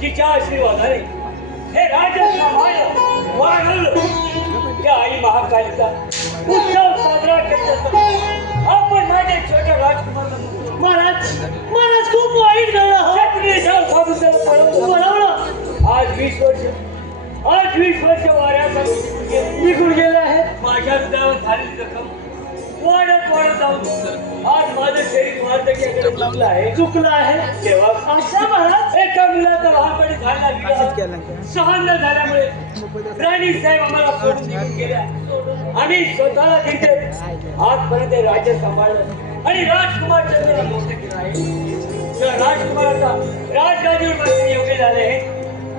तिच्या आशीर्वादाने हे राज्य सांभाळलं वाढवलं. त्या आई महाकालीचा उत्सव साजरा करत असताना आपण माझ्या छोट्या राजकुमारला महाराज महाराज खूप वाईट झालं. पळवलं. आज 20 वर्ष वाऱ्याचा निघून गेले आहे. माझ्या हृदयावर झालेली जखम वाढत जाऊन आज माझं शरीर वार्धक्याकडे चुकलं आहे. तेव्हा अच्छा महाराज एका मुलाचा लहानपणी झालेला विवाह सहन न झाल्यामुळे राणी साहेब आम्हाला सोडून निघून गेल्या. आम्ही स्वतःला तिथे आजपर्यंत राज्य सांभाळलं आणि राजकुमार चंद्रला मोठं केलं आहे. त्या राजकुमाराचा राजगादीवर बसणे योग्य झाले आहे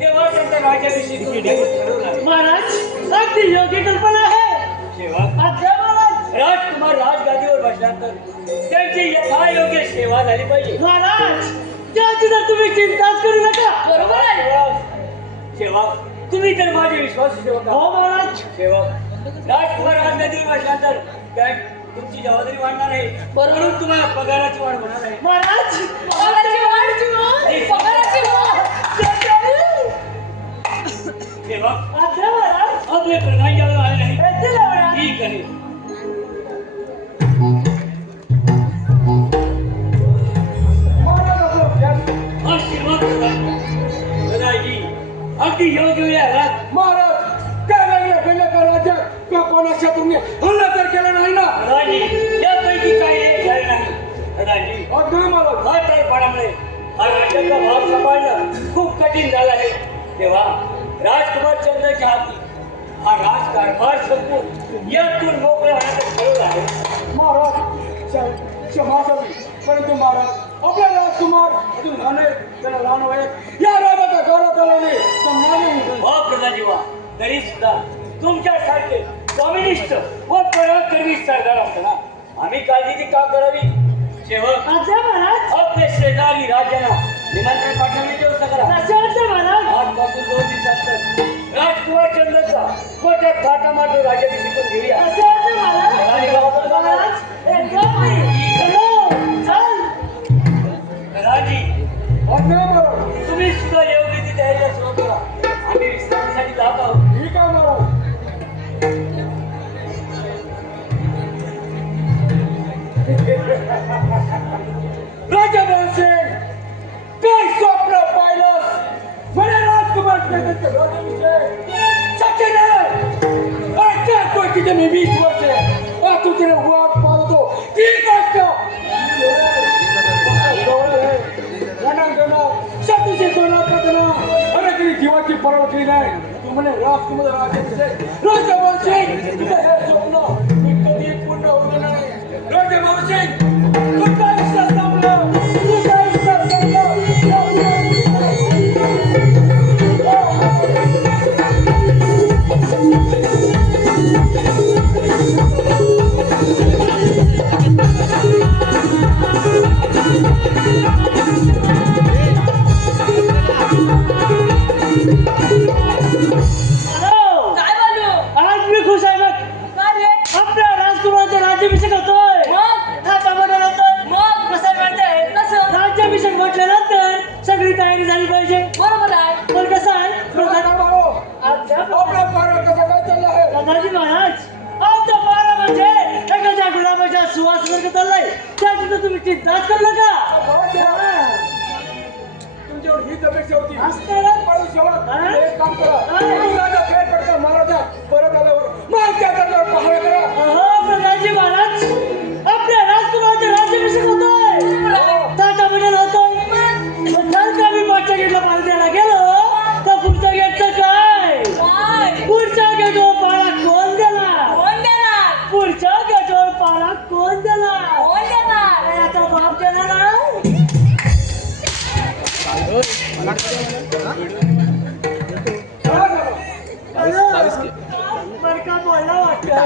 तेव्हा त्यांचा राज्याभिषेक ठरवला आहे. महाराज अगदी योग्य कल्पना आहे. तेव्हा अच्छा महाराज राजकुमार राजगादीवर बसल्यानंतर त्यांची यथायोग्य सेवा झाली पाहिजे. महाराज त्याची तर तुम्ही चिंताच करू नका. बरोबर आहे. सेवा तुम्ही तर माझे विश्वास सेवक आहात. हो महाराज. सेवक राजकुमार राजगादीवर बसल्यानंतर काय तुमची जबाबदारी वाढणार आहे. म्हणून तुम्हाला पगाराची वाढ होणार आहे. महाराज सेवक अच्छा महाराज आपले प्रधान जेवण आले नाही. येतील महाराज. ठीक आहे. आशीर्वाद प्रधानजी अगदी योग्य वेळ आला. महाराज काय लागलं गेल्या का राज्यात का कोणाच्या तुम्ही हल्ला तर केला नाही ना? प्रधानजी यापैकी काही एक झाले नाही. प्रधानजी अगदी महाराज हा तरपणामुळे हा राज्याचा भाग सांभाळणं खूप कठीण झालं आहे. तेव्हा राजकुमार चंद्रच्या हाती हा राजकारभार संपून यातून मोकळं होण्याचं ठरवलं आहे. महाराज क्षमा असावी परंतु महाराज आपला राजकुमार अजून लहान आहे. त्याला लहान वयात या राजाचा घरात आला नाही तर नाही. वा प्रधानजी वा. तरी सुद्धा तुमच्यासारखे स्वामिनिष्ठ व पराक्रमी सरदार असताना आम्ही काळजी का करावी. सेवक अच्छा महाराज आपले शेजारी राज्याला निमंत्रण पाठवण्याची व्यवस्था करा. कशाचं महाराज. आजपासून 2 दिवसानंतर राजकुमार चंद्रचा मोठ्या थाटामाट राज्याभिषेक घेऊया. कशाचं महाराज. महाराज एकदम नाही. चलो चल. राजी अगदी महाराज तुम्ही सुद्धा योग्य ती तयारी सुरू करा. आम्ही विश्रांतीसाठी जात आहोत. ठीक आहे महाराज. राजा सिंग काय स्वप्न पाहिलं म्हणे राजकुमार चंद्रचे राज्याभिषेक शक्य नाही. काय गोष्टीचे मी 20 वर्ष तुझे वाट पाहतो ती गोष्ट शक्तीचे अरे तरी जीवाची परवा केली नाही. तू म्हणे राजकुमार राज्याभिषेक राजा तुझं हे स्वप्न मी कधी पूर्ण होऊ नाही. राजा सिंग तुझं आयुष्य संपलं. तुझं आयुष्य राज्याभिषेक होतोय. राज्याभिषेक म्हटल्यानंतर सगळी तयारी झाली पाहिजे. बरोबर आहे. पण कसं आहे आपला पारा कसा काय चालला आहे? दादाजी महाराज आमचा पारा म्हणजे एखाद्या गुलाबाच्या सुवास वर्ग चाललाय. त्याची तर तुम्ही चिंताच करू नका. तुमच्यावर हीच अपेक्षा होती. असतं ना? पळून शेवट एक काम करा. तुम्ही राजा फेरफटका महाराजा परत आल्यावर मग त्या जागेवर पहारा करा. हो प्रधानजी महाराज आपल्या राजकुमाराचे राज्याभिषेक होतोय. ताटाबद्दल होतोय. जर का मी मागच्या गेटला पाणी द्यायला गेलो तर पुढच्या गेटचं काय. पुढच्या गेटवर पारा कोण देणार. पुढच्या गेटवर पारा कोण देणार. आता बाप देणार नाही. बरं का बोलला वाटतं.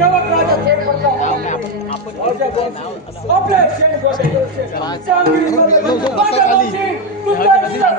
सेवक राजा शेणपतला राजा बंसी आपल्या शेणगोट्याचे चांगली राजा बंसी तुमच्या इच्छा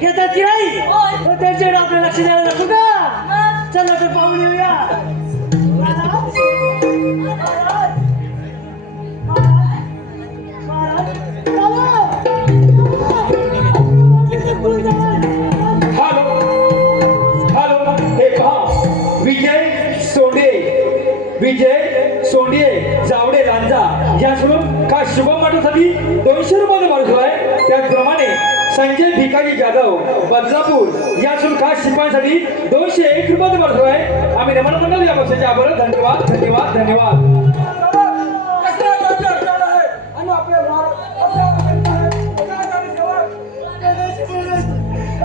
घेतात की नाही त्यांच्याकडे आपलं लक्ष द्यायला नको का चला ते पाहून येऊया हॅलो हे पहा विजय सोंडे जावडे लांजा याकडून का शुभ मठासाठी 200 रुपये माणूस आहे त्याचप्रमाणे संजय भिकाजी जाधव बदलापूर याकडून खास शिपायांसाठी 201 रुपये माणूस आहे आम्ही नमन मंडळ या पक्षाचे आभार धन्यवाद धन्यवाद धन्यवाद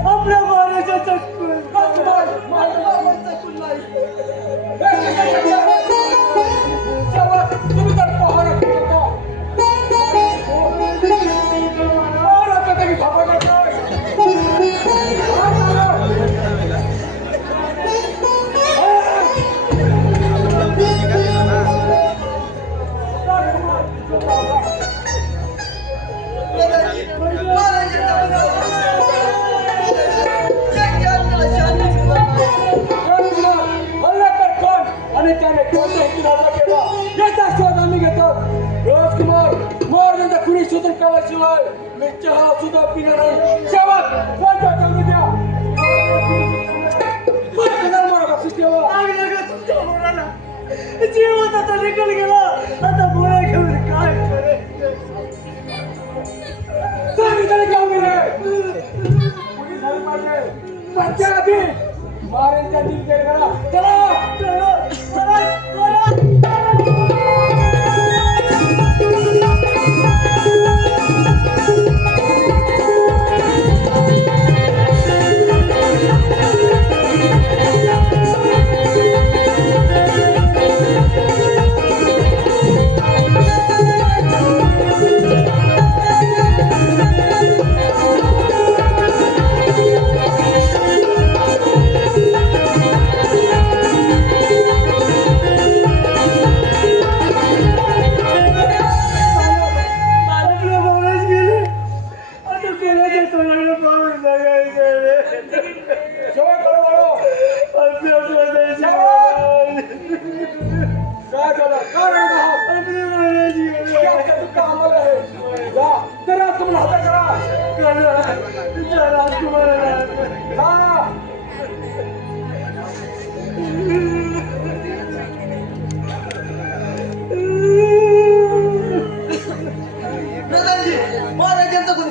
आपल्या महाराजा चक्कर तुम्ही तर पहाड शिवाय मी चहा सुद्धा पिणार नाही शेवट कोणत्या कमी द्या जीव होता तर निघून गेला आता बोळा घेऊन काय आधी मारेल त्या दिल चला चला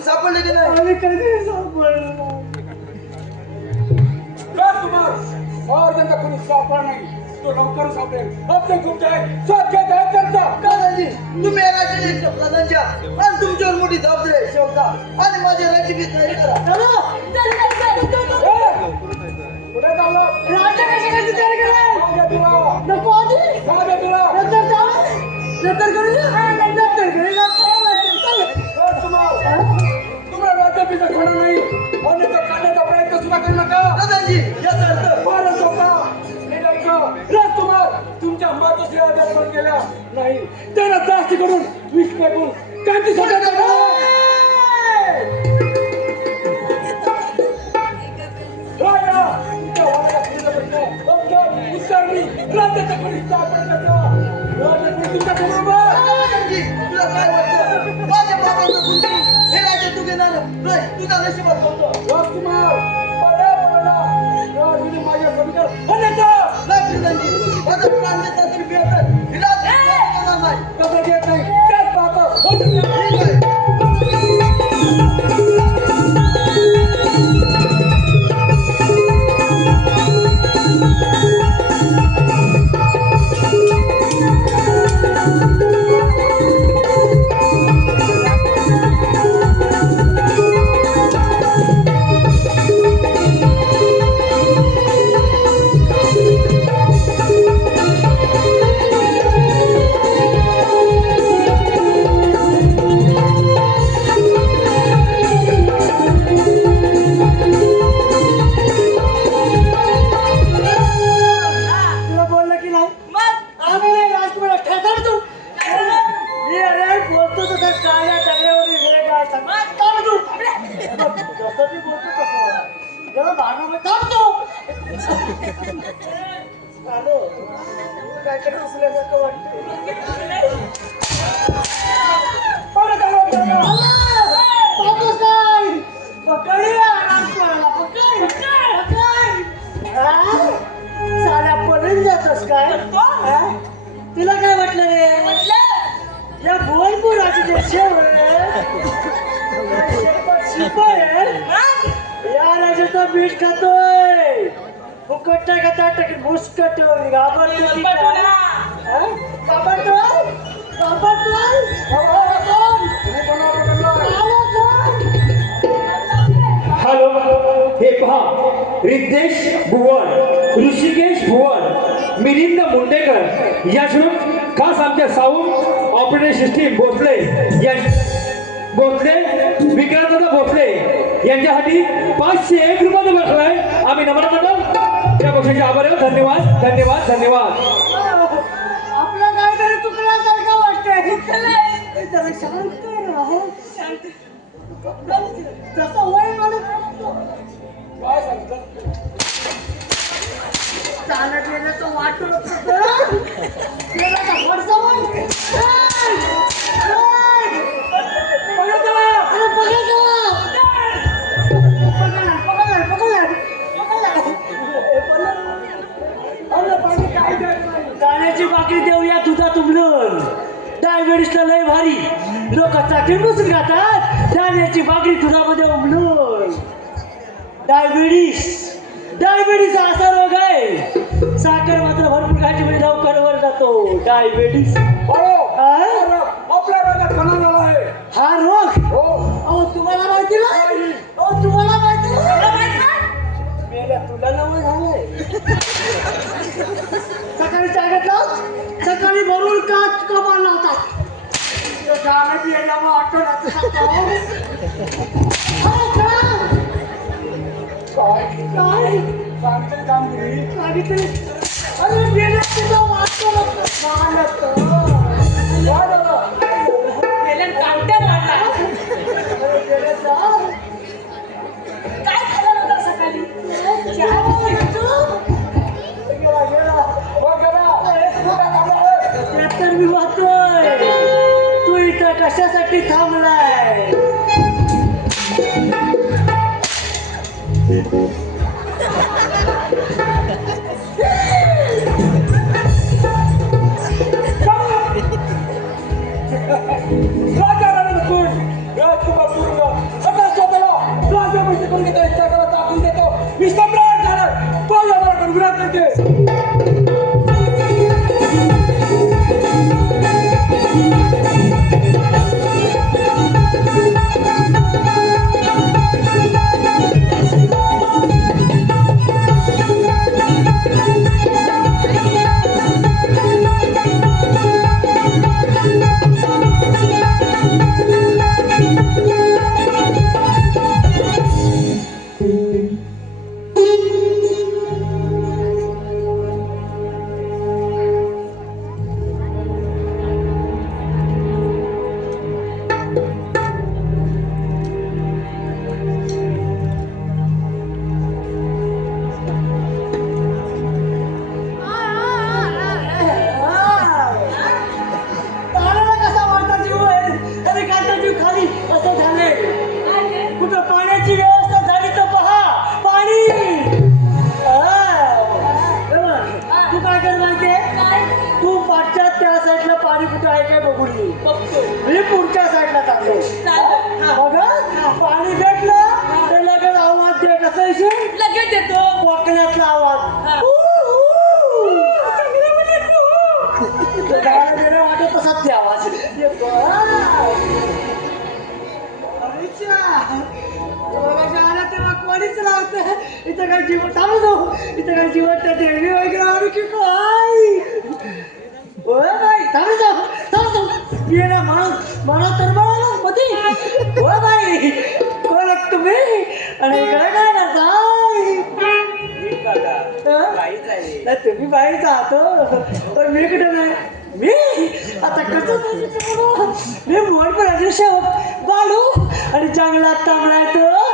सापडले की नाही कधी सापडलं और त्यांचा कोणी सापडा नाही तो लवकर सापडेल आपले खूप जाय शोध घेत आहेत त्यांचा दादाजी तुम्ही या राज्याचे प्रधानच्या आणि तुमच्यावर मोठी जबाबदारी आहे शेवटा आणि माझ्या राज्याची तयारी करा कुठे चाललो राजा कशाची तयारी करा नको आधी तुला नंतर जाऊ नंतर करूया नंतर करूया तुम्हाला राज्यापीठ खाणार नाही आणि तो काढण्याचा प्रयत्न सुद्धा करू नका दादाजी या नाही त्यांना जास्ती करून विष पेटून त्यांची सजा करा. राजा, तुमच्या वडिलांना सांगितलं फक्त उत्तर मी राज्याच्या कोणी स्थापन करतो. राजा मी तुमच्याबरोबर. राजांची, तुला काय वाटतं माझ्या बाबांचं गुंतू हे राज्य तू घेणार नाही, तुझा नशिबात होतो. राजकुमार, पर्यावरणाला राजूने माझ्या कवितेवर अन्यथा नाही पितांजी, माझा प्राण देता तरी बेहतर हे राज्य होणार नाही. कसं देत नाही त्याच पाहतो. ठीक आहे. तुला बोललं की नाही आपले राजकुमार ठेकर तू मी अरे बोलतो तसं काळ्या टगऱ्यावर वेळ काय थांब तू जसं मी बोलतो तसं जरा भागामध्ये थांब तू आलो काहीतरी उचल्यासारखं वाटतं पकडूया राजकुमाराला पकड साड्या पडून जातोस काय हा? तुला काय वाटलं रे या भुवनपुराचे जे शेव शिपाय या राजाचा बीट खातोय फुकट नाही खाता टाकी भुसकट घाबरतो की काय? हा? घाबरतोय हॅलो, हे पहा, रिद्देश भुवन, ऋषिकेश भुवन, मिलिंद मुंडेकर याकडून खास आमच्या साऊंड ऑपरेटर सिस्टीम भोसले विक्रांतदा भोसले यांच्यासाठी 501 रुपये बसलाय. आम्ही नम्र मंडळ त्या पक्षाचे आभार आहे. धन्यवाद धन्यवाद धन्यवाद. आपलं काहीतरी चुकल्यासारखं वाटतंय जरा शांत राहा. जसं वय म्हणून काय सांगितलं? चालत गेल्याचं वाटून गाण्याची बाकरी देऊया तुझा तुमलं डायबिटीसला लय भारी लोक चाकरी बसून खातात. गाण्याची बाकरी तुझ्यामध्ये उमलून डायबिटीस असा रोग आहे. साखर मात्र भरपूर खायची म्हणजे लवकर वर जातो डायबिटीस. आपल्या राजा खणा झाला आहे. हा रोग हो, अहो तुम्हाला माहिती नाही. अहो तुम्हाला माहिती नाही. मेल्या तुला नवं झालंय. सकाळी जागतलं सकाळी भरून काच कमाल लावतात. गाणं पियाल्यामुळे आठवण काय सांगितलं कामगिरी. सांगितलं अरे गेल्या तुझं वाटतं काय झालं? गेल्या काट्या मारला. अरे गेल्या जा. काय झालं होतं सकाळी? गेला गेला. बघ जरा. कुठं थांबला आहे? त्यात तर मी वाहतोय. तू इथं कशासाठी थांबलाय? राजा रणकुंड, राजकुमार पूर्ण आता स्वतःला राजा म्हणजे करून घेतो. इच्छा करा टाकून देतो. मी सम्राट झालोय. तो या मला विरोध करते. तिथे काय जीवन त्या देवी वगैरे आम्ही की काय ओय बाई थांब ये ना मला तर मला मध्ये ओय बाई कोण आहेत तुम्ही आणि इकडे काय करताय नाही तुम्ही बाईच आहात पण मी कुठं नाही मी आता कसं मी मोड पण सेवक बाळू आणि जंगलात थांबलाय तो